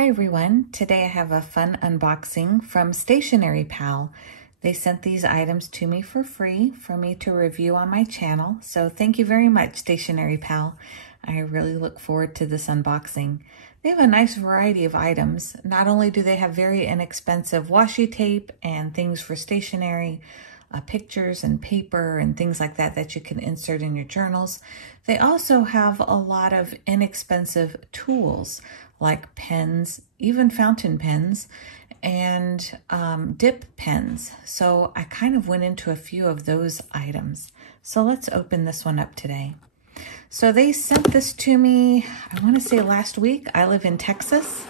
Hi everyone, today I have a fun unboxing from Stationery Pal. They sent these items to me for free for me to review on my channel, so thank you very much, Stationery Pal. I really look forward to this unboxing. They have a nice variety of items. Not only do they have very inexpensive washi tape and things for stationery, pictures and paper and things like that that you can insert in your journals, they also have a lot of inexpensive tools like pens, even fountain pens, and dip pens. So I kind of went into a few of those items. So let's open this one up today. So they sent this to me, I want to say last week. I live in Texas.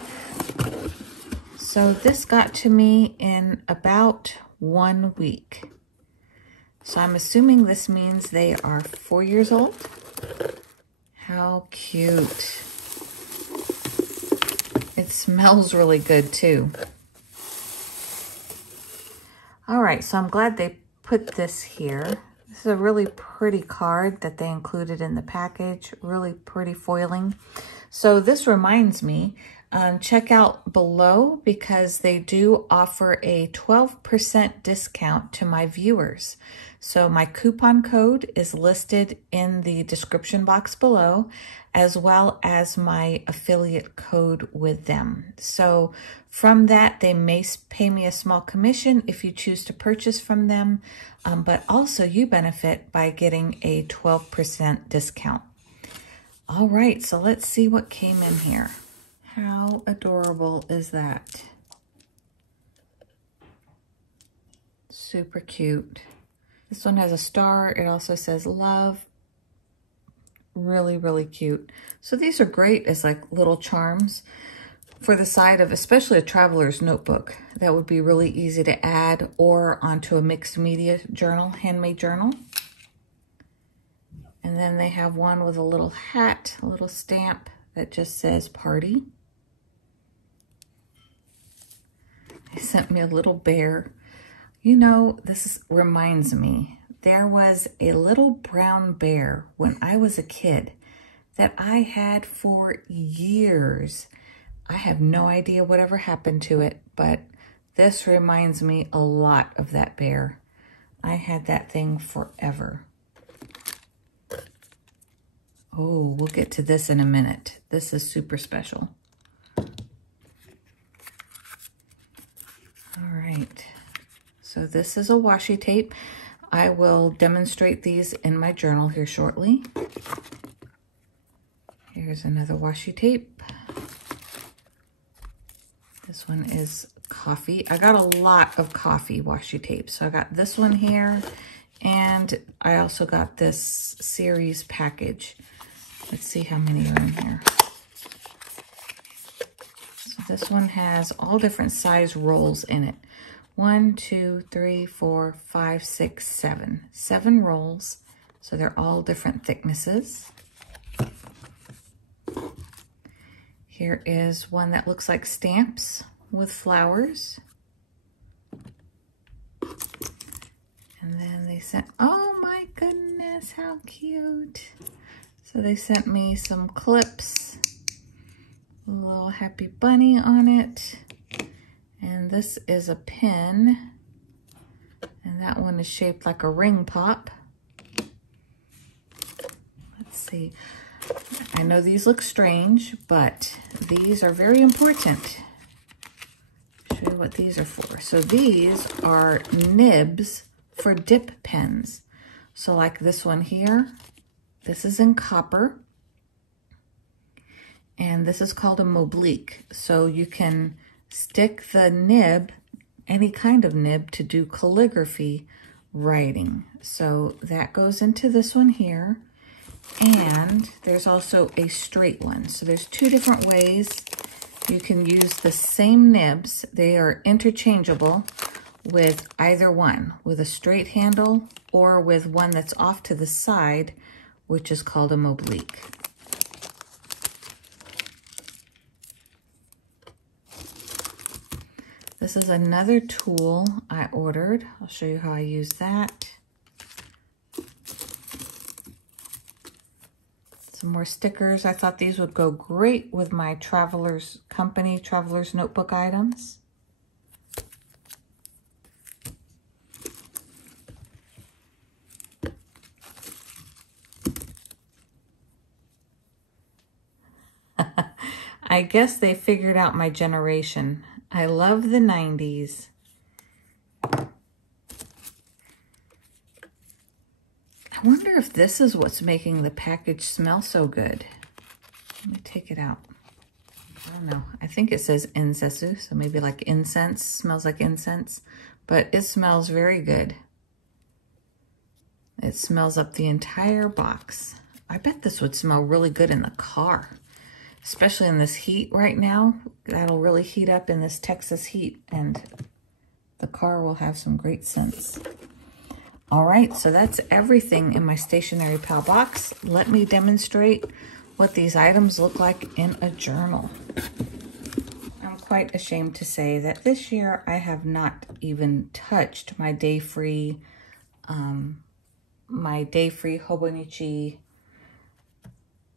So this got to me in about 1 week. So I'm assuming this means they are 4 years old. How cute. It smells really good too. All right, so I'm glad they put this here. This is a really pretty card that they included in the package, really pretty foiling. So this reminds me, check out below because they do offer a 12% discount to my viewers. So my coupon code is listed in the description box below, as well as my affiliate code with them. So from that, they may pay me a small commission if you choose to purchase from them, but also you benefit by getting a 12% discount. All right, so let's see what came in here. How adorable is that? Super cute. This one has a star. It also says love. Really, really cute. So these are great as like little charms for the side of especially a traveler's notebook. That would be really easy to add or onto a mixed media journal, handmade journal. And then they have one with a little hat, a little stamp that just says party. They sent me a little bear. You know, reminds me, there was a little brown bear when I was a kid that I had for years. I have no idea whatever happened to it, but this reminds me a lot of that bear. I had that thing forever. Oh, we'll get to this in a minute. This is super special. All right. So this is a washi tape. I will demonstrate these in my journal here shortly. Here's another washi tape. This one is coffee. I got a lot of coffee washi tape. So I got this one here, and I also got this series package. Let's see how many are in here. So this one has all different size rolls in it. 1, 2, 3, 4, 5, 6, 7. 7 rolls. So they're all different thicknesses. Here is one that looks like stamps with flowers. And then they sent, oh my goodness, how cute. So they sent me some clips, a little happy bunny on it. And this is a pin, and that one is shaped like a ring pop. Let's see. I know these look strange, but these are very important. Show you what these are for. So these are nibs for dip pens. So like this one here, this is in copper, and this is called a Oblique. So you can stick the nib, any kind of nib, to do calligraphy writing. So that goes into this one here. And there's also a straight one. So there's 2 different ways you can use the same nibs. They are interchangeable with either one, with a straight handle or with one that's off to the side, which is called an oblique. This is another tool I ordered. I'll show you how I use that. Some more stickers. I thought these would go great with my Traveler's Company, Traveler's Notebook items. I guess they figured out my generation. I love the 90s. I wonder if this is what's making the package smell so good. Let me take it out. I don't know. I think it says insensu, so maybe like incense. Smells like incense, but it smells very good. It smells up the entire box. I bet this would smell really good in the car, especially in this heat right now. That'll really heat up in this Texas heat, and the car will have some great scents. All right, so that's everything in my Stationery Pal box. Let me demonstrate what these items look like in a journal. I'm quite ashamed to say that this year I have not even touched my day-free Hobonichi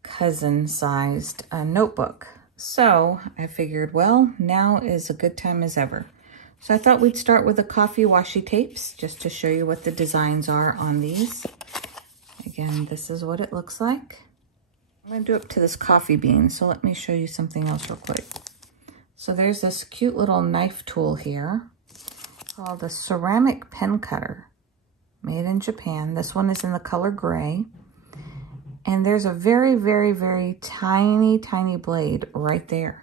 cousin-sized notebook. So I figured, well, now is a good time as ever. So I thought we'd start with the coffee washi tapes, just to show you what the designs are on these. Again, this is what it looks like. I'm going to do up to this coffee bean, so let me show you something else real quick. So there's this cute little knife tool here called a ceramic pen cutter, made in Japan. This one is in the color gray. And there's a very, very, very tiny, tiny blade right there.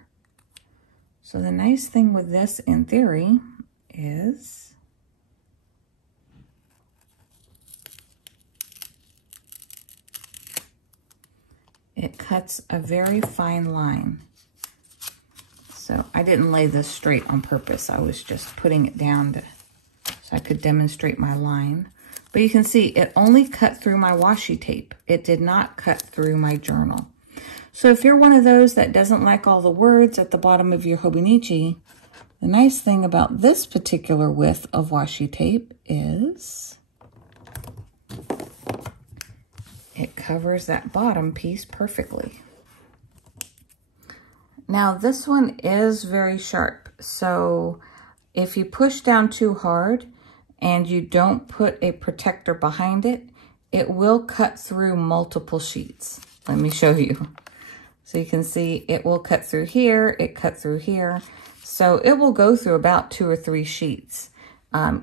So the nice thing with this, in theory, is it cuts a very fine line. So I didn't lay this straight on purpose. I was just putting it down so I could demonstrate my line. But you can see it only cut through my washi tape. It did not cut through my journal. So if you're one of those that doesn't like all the words at the bottom of your Hobonichi, the nice thing about this particular width of washi tape is it covers that bottom piece perfectly. Now this one is very sharp, so if you push down too hard and you don't put a protector behind it, it will cut through multiple sheets. Let me show you. So you can see it will cut through here, it cut through here. So it will go through about 2 or 3 sheets.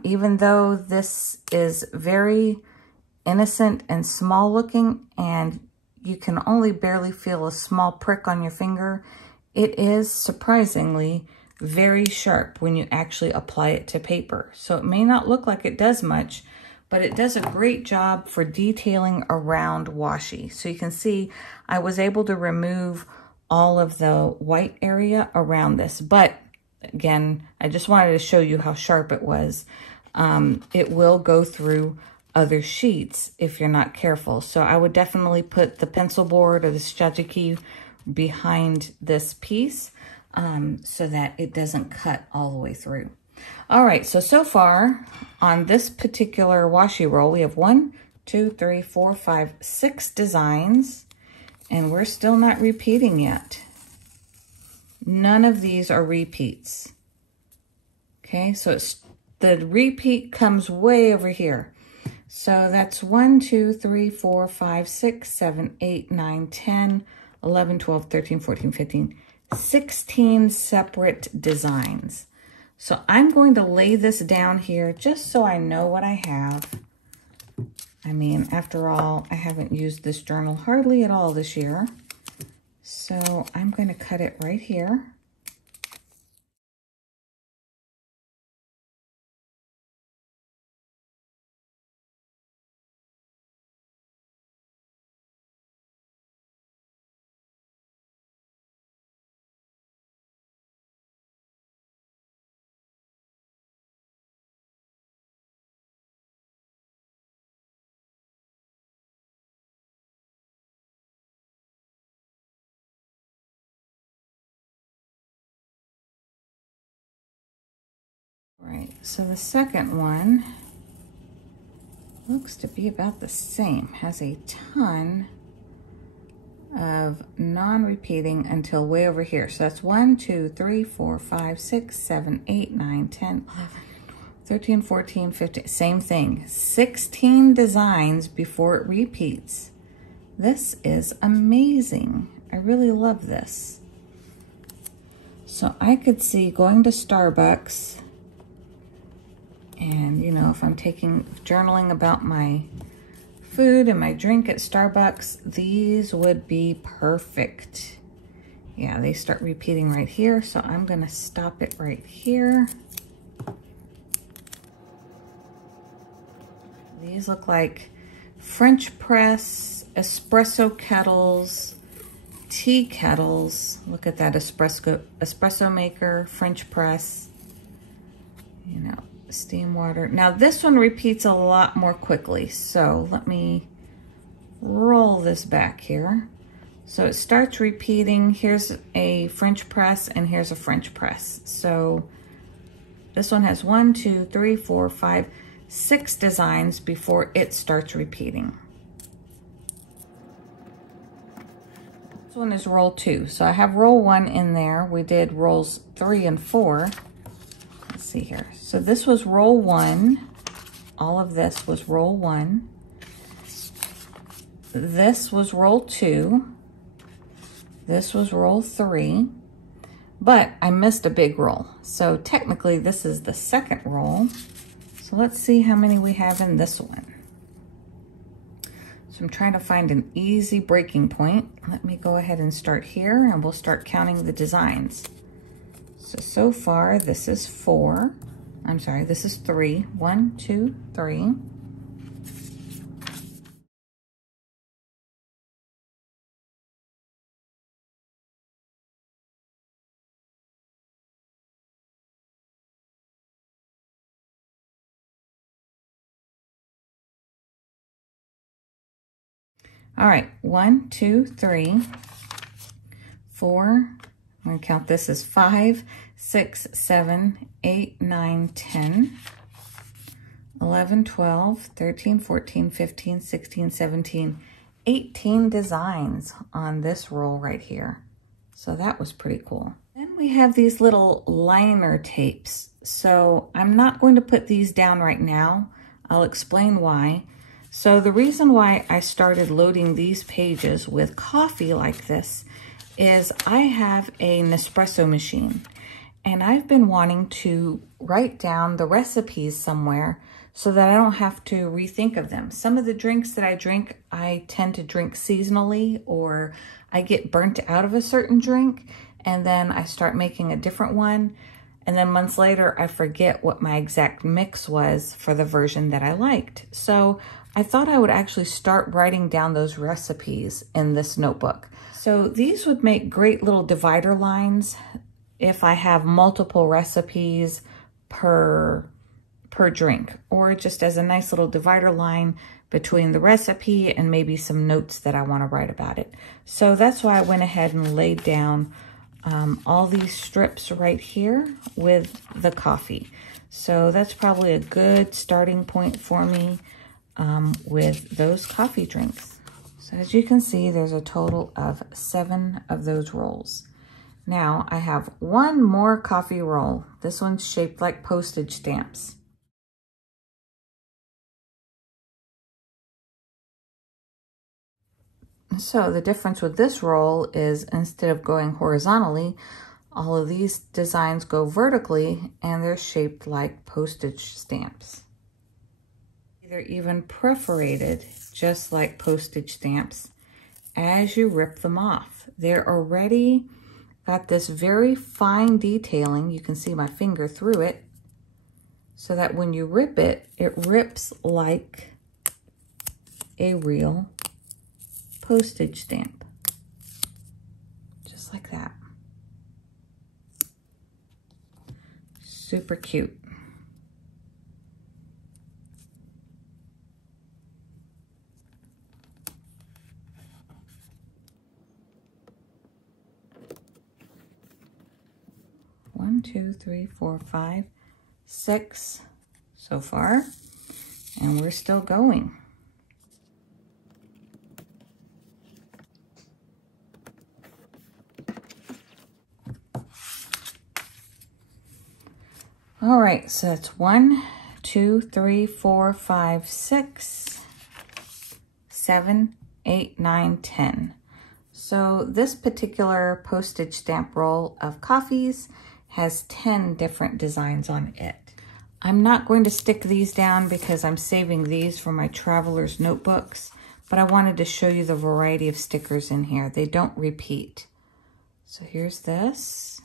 Even though this is very innocent and small looking, and you can only barely feel a small prick on your finger, it is surprisingly very sharp when you actually apply it to paper. So it may not look like it does much, but it does a great job for detailing around washi. So you can see I was able to remove all of the white area around this. But again, I just wanted to show you how sharp it was. It will go through other sheets if you're not careful. So I would definitely put the pencil board or the shijiki behind this piece so that it doesn't cut all the way through. All right, so far on this particular washi roll, we have 1, 2, 3, 4, 5, 6 designs, and we're still not repeating yet. None of these are repeats. Okay, so the repeat comes way over here. So that's 1, 2, 3, 4, 5, 6, 7, 8, 9, 10, 11, 12, 13, 14, 15, 16 separate designs. So I'm going to lay this down here just so I know what I have. I mean, after all, I haven't used this journal hardly at all this year. So I'm going to cut it right here. Right, so the second one looks to be about the same, has a ton of non-repeating until way over here. So that's 1, 2, 3, 4, 5, 6, 7, 8, 9, 10, 11, 13, 14, 15. Same thing. 16 designs before it repeats. This is amazing. I really love this. So I could see going to Starbucks and, you know, if I'm journaling about my food and my drink at Starbucks, these would be perfect. Yeah, they start repeating right here, so I'm gonna stop it right here. These look like French press, espresso kettles, tea kettles. Look at that espresso maker, French press, you know, steam water. Now this one repeats a lot more quickly. So let me roll this back here. So it starts repeating. Here's a French press and here's a French press. So this one has 1, 2, 3, 4, 5, 6 designs before it starts repeating. This one is roll 2. So I have roll 1 in there. We did rolls 3 and 4. Let's see here. So this was roll 1. All of this was roll 1. This was roll 2. This was roll 3. But I missed a big roll. So technically this is the second roll. So let's see how many we have in this one. So I'm trying to find an easy breaking point. Let me go ahead and start here and we'll start counting the designs. So far this is 4. I'm sorry, this is 3. 1, 2, 3. All right, 1, 2, 3, 4. I'm gonna count this as 5, 6, 7, 8, 9, 10, 11, 12, 13, 14, 15, 16, 17, 18 designs on this roll right here. So that was pretty cool. Then we have these little liner tapes. So I'm not going to put these down right now. I'll explain why. So the reason why I started loading these pages with coffee like this is I have a Nespresso machine and I've been wanting to write down the recipes somewhere so that I don't have to rethink of them. Some of the drinks that I drink, I tend to drink seasonally, or I get burnt out of a certain drink and then I start making a different one. And then months later, I forget what my exact mix was for the version that I liked. So I thought I would actually start writing down those recipes in this notebook. So these would make great little divider lines if I have multiple recipes per drink, or just as a nice little divider line between the recipe and maybe some notes that I want to write about it. So that's why I went ahead and laid down all these strips right here with the coffee. So that's probably a good starting point for me with those coffee drinks. So as you can see, there's a total of 7 of those rolls. Now I have one more coffee roll. This one's shaped like postage stamps. So the difference with this roll is instead of going horizontally, all of these designs go vertically and they're shaped like postage stamps. They're even perforated just like postage stamps as you rip them off. They're already got this very fine detailing. You can see my finger through it, so that when you rip it, it rips like a real postage stamp. Just like that. Super cute. One, 2, 3, 4, 5, 6 so far, and we're still going. All right, so that's 1, 2, 3, 4, 5, 6, 7, 8, 9, 10. So this particular postage stamp roll of coffees has 10 different designs on it. I'm not going to stick these down because I'm saving these for my traveler's notebooks, but I wanted to show you the variety of stickers in here. They don't repeat. So here's this.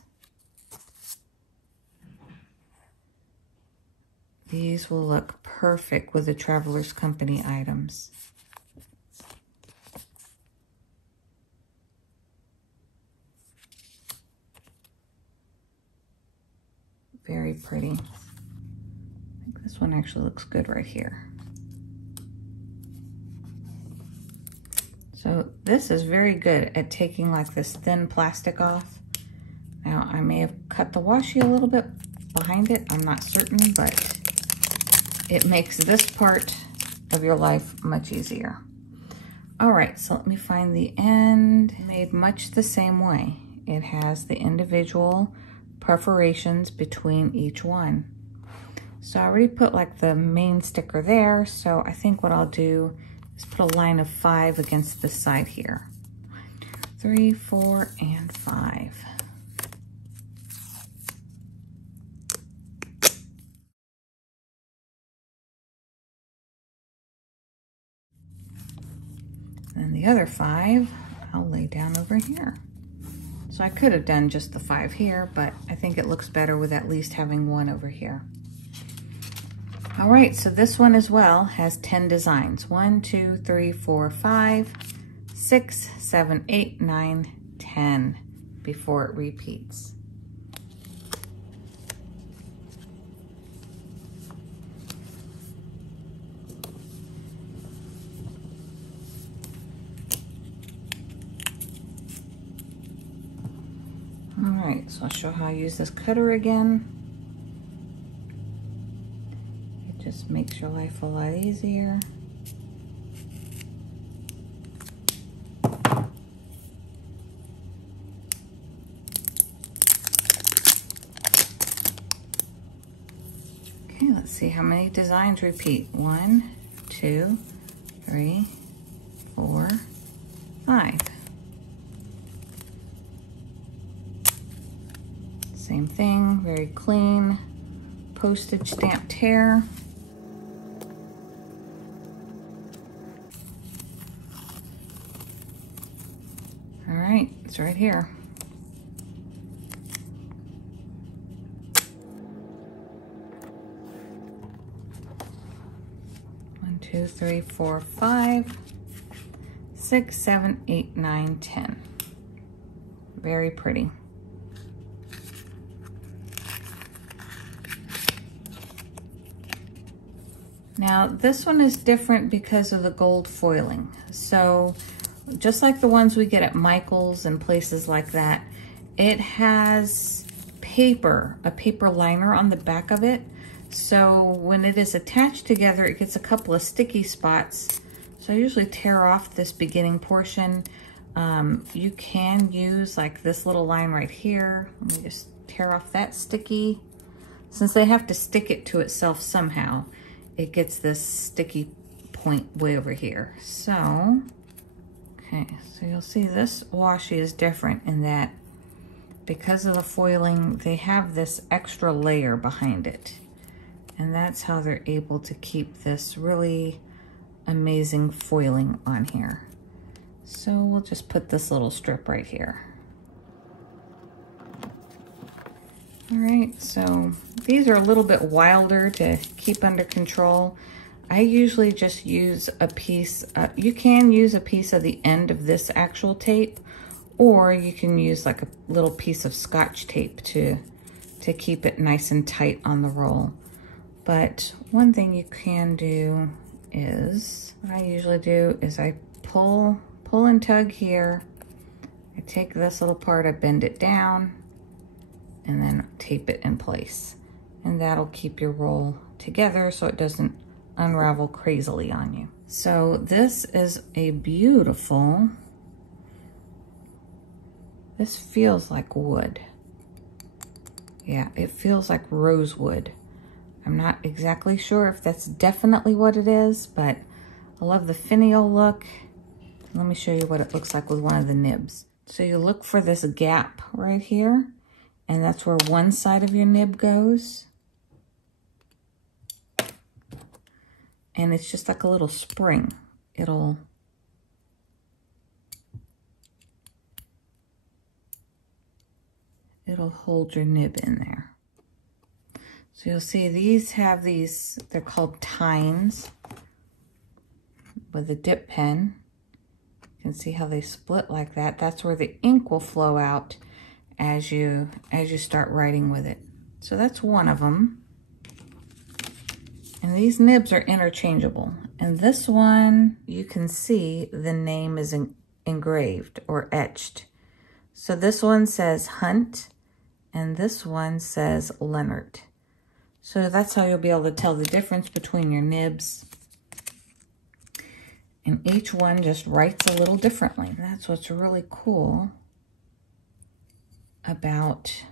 These will look perfect with the Traveler's Company items. Very pretty. I think this one actually looks good right here. So this is very good at taking like this thin plastic off. Now I may have cut the washi a little bit behind it, I'm not certain, but it makes this part of your life much easier. All right, so let me find the end. Made much the same way. It has the individual perforations between each one. So I already put like the main sticker there, so I think what I'll do is put a line of 5 against this side here. 3, 4, and 5. And the other 5, I'll lay down over here. So I could have done just the 5 here, but I think it looks better with at least having 1 over here. All right, so this one as well has 10 designs. 1, 2, 3, 4, 5, 6, 7, 8, 9, 10 before it repeats. All right, so I'll show how I use this cutter again. It just makes your life a lot easier. Okay, let's see how many designs repeat. 1, 2, 3, 4, 5. Same thing, very clean, postage stamp tear. All right, it's right here. One, 2, 3, 4, 5, 6, 7, 8, 9, 10. Very pretty. Now this one is different because of the gold foiling. So just like the ones we get at Michael's and places like that, it has paper, a paper liner on the back of it. So when it is attached together, it gets a couple of sticky spots. So I usually tear off this beginning portion. You can use like this little line right here. Let me just tear off that sticky. Since they have to stick it to itself somehow, it gets this sticky point way over here. So, okay, so you'll see this washi is different in that because of the foiling, they have this extra layer behind it. And that's how they're able to keep this really amazing foiling on here. So we'll just put this little strip right here. All right, so these are a little bit wilder to keep under control. I usually just use a piece, you can use a piece of the end of this actual tape, or you can use like a little piece of Scotch tape to keep it nice and tight on the roll. But one thing you can do is, what I usually do is I pull and tug here. I take this little part, I bend it down, and then tape it in place. And that'll keep your roll together so it doesn't unravel crazily on you. So this is a beautiful, this feels like wood. Yeah, it feels like rosewood. I'm not exactly sure if that's definitely what it is, but I love the finial look. Let me show you what it looks like with one of the nibs. So you look for this gap right here, and that's where one side of your nib goes. And it's just like a little spring. It'll hold your nib in there. So you'll see these have these, they're called tines with a dip pen. You can see how they split like that. That's where the ink will flow out as you start writing with it. So that's one of them. And these nibs are interchangeable. And this one, you can see the name is engraved or etched. So this one says Hunt, and this one says Leonard. So that's how you'll be able to tell the difference between your nibs. And each one just writes a little differently. That's what's really cool about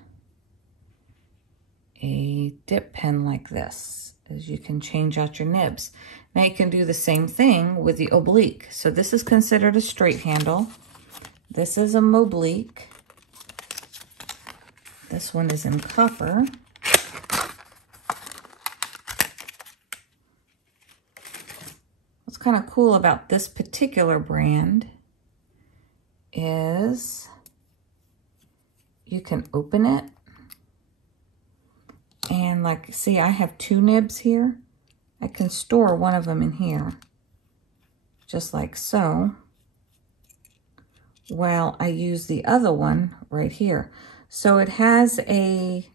a dip pen like this, is you can change out your nibs. Now you can do the same thing with the Oblique. So this is considered a straight handle. This is a Oblique. This one is in copper. What's kind of cool about this particular brand is you can open it and like, see, I have two nibs here. I can store one of them in here, just like so, while I use the other one right here. So it has a,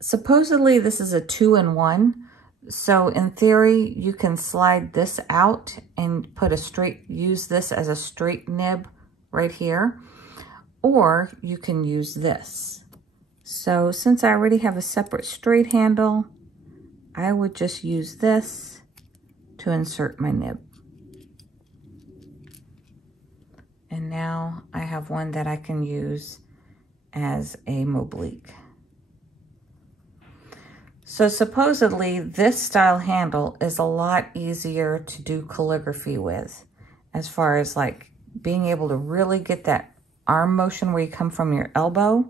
supposedly this is a 2-in-1. So in theory, you can slide this out and put a straight, use this as a straight nib right here, or you can use this. So since I already have a separate straight handle, I would just use this to insert my nib. And now I have one that I can use as a Oblique. So supposedly this style handle is a lot easier to do calligraphy with, as far as like being able to really get that arm motion where you come from your elbow,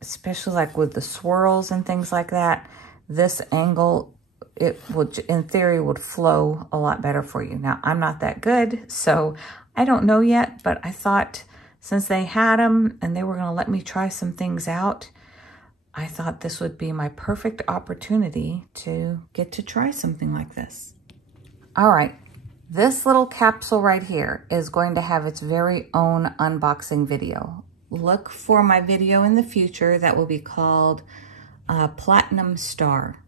especially like with the swirls and things like that. This angle, it would, in theory, would flow a lot better for you. Now, I'm not that good, so I don't know yet, but I thought since they had them and they were going to let me try some things out, I thought this would be my perfect opportunity to get to try something like this. All right, this little capsule right here is going to have its very own unboxing video. Look for my video in the future that will be called Platinum Star.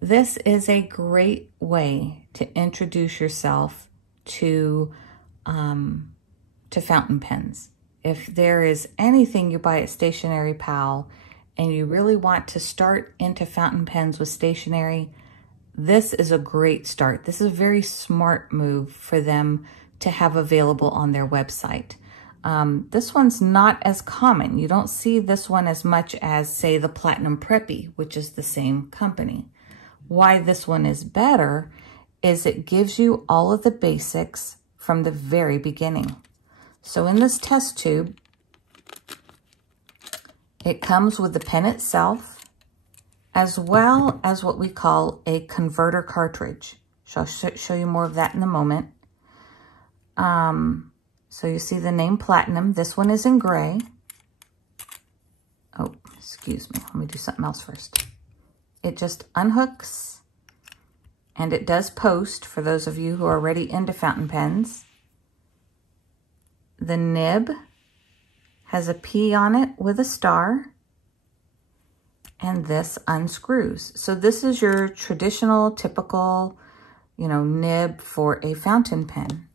This is a great way to introduce yourself to fountain pens. If there is anything you buy at Stationery Pal and you really want to start into fountain pens with stationery, this is a great start. This is a very smart move for them to have available on their website. This one's not as common. You don't see this one as much as, say, the Platinum Preppy, which is the same company. Why this one is better is it gives you all of the basics from the very beginning. So in this test tube, it comes with the pen itself, as well as what we call a converter cartridge. So I'll show you more of that in a moment. So you see the name Platinum. This one is in gray. Oh, excuse me. Let me do something else first. It just unhooks, and it does post for those of you who are already into fountain pens. The nib has a P on it with a star, and this unscrews. So this is your traditional, typical, nib for a fountain pen.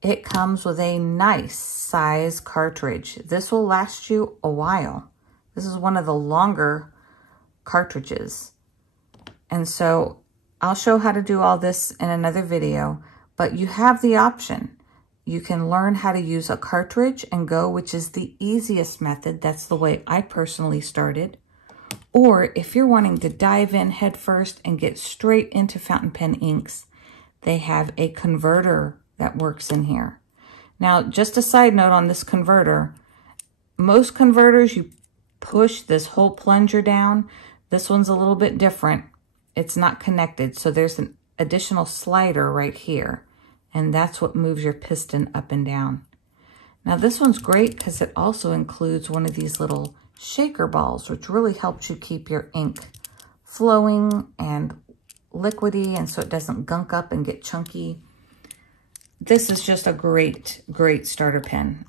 It comes with a nice size cartridge. This will last you a while. This is one of the longer cartridges. And so I'll show how to do all this in another video, but you have the option. You can learn how to use a cartridge and go, which is the easiest method. That's the way I personally started. Or if you're wanting to dive in head first and get straight into fountain pen inks, they have a converter that works in here. Now, just a side note on this converter, most converters, you push this whole plunger down. This one's a little bit different. It's not connected, so there's an additional slider right here, and that's what moves your piston up and down. Now, this one's great because it also includes one of these little shaker balls, which really helps you keep your ink flowing and liquidy, and so it doesn't gunk up and get chunky. This is just a great, great starter pen.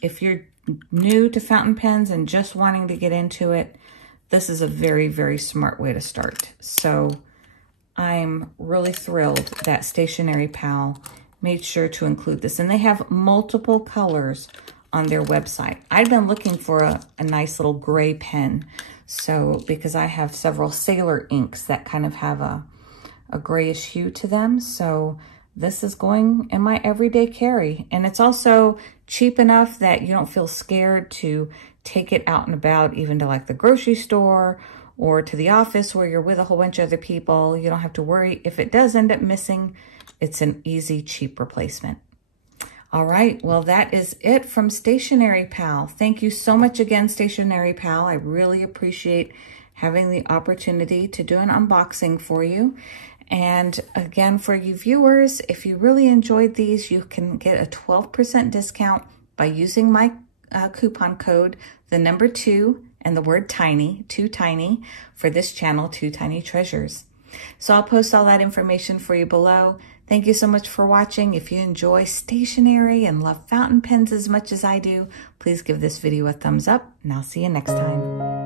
If you're new to fountain pens and just wanting to get into it, this is a very, very smart way to start. So I'm really thrilled that Stationery Pal made sure to include this. And they have multiple colors on their website. I've been looking for a nice little gray pen. So because I have several Sailor inks that kind of have a grayish hue to them. So this is going in my everyday carry. And it's also cheap enough that you don't feel scared to take it out and about, even to like the grocery store or to the office where you're with a whole bunch of other people. You don't have to worry. If it does end up missing, it's an easy, cheap replacement. All right, well, that is it from Stationery Pal. Thank you so much again, Stationery Pal. I really appreciate having the opportunity to do an unboxing for you. And again, for you viewers, if you really enjoyed these, you can get a 12% discount by using my coupon code, the number 2 and the word tiny, 2tiny, for this channel, 2 Tiny Treasures. So I'll post all that information for you below. Thank you so much for watching. If you enjoy stationery and love fountain pens as much as I do, please give this video a thumbs up, and I'll see you next time.